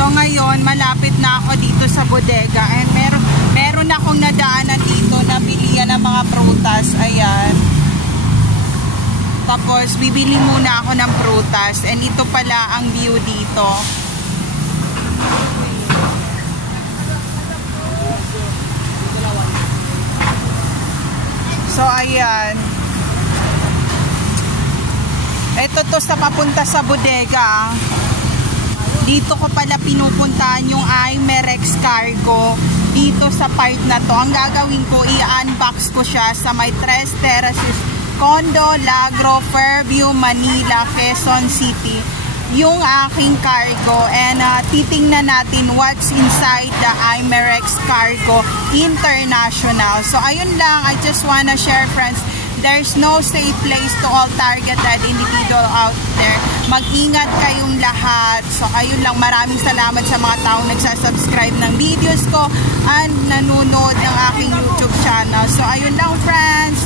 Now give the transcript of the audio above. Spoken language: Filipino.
So ngayon, malapit na ako dito sa bodega. And meron akong nadaanan dito na bilihan ng mga prutas. Ayan. Tapos, bibili muna ako ng prutas. And ito pala ang view dito. So, ayan. Ito to sa papunta sa bodega. Dito ko pala pinupuntahan yung Imerex Cargo. Dito sa part na to. Ang gagawin ko, i-unbox ko siya sa may Tres Terraces Condo, Lagro, Fairview, Manila, Quezon City. Yung aking cargo. And titingnan natin what's inside the Imerex Cargo International. So, ayun lang. I just wanna share, friends. There's no safe place to all targeted individual out there. Mag-ingat kayong lahat. So, ayun lang. Maraming salamat sa mga taong nagsasubscribe ng videos ko and nanonood ng aking YouTube channel. So, ayun lang, friends.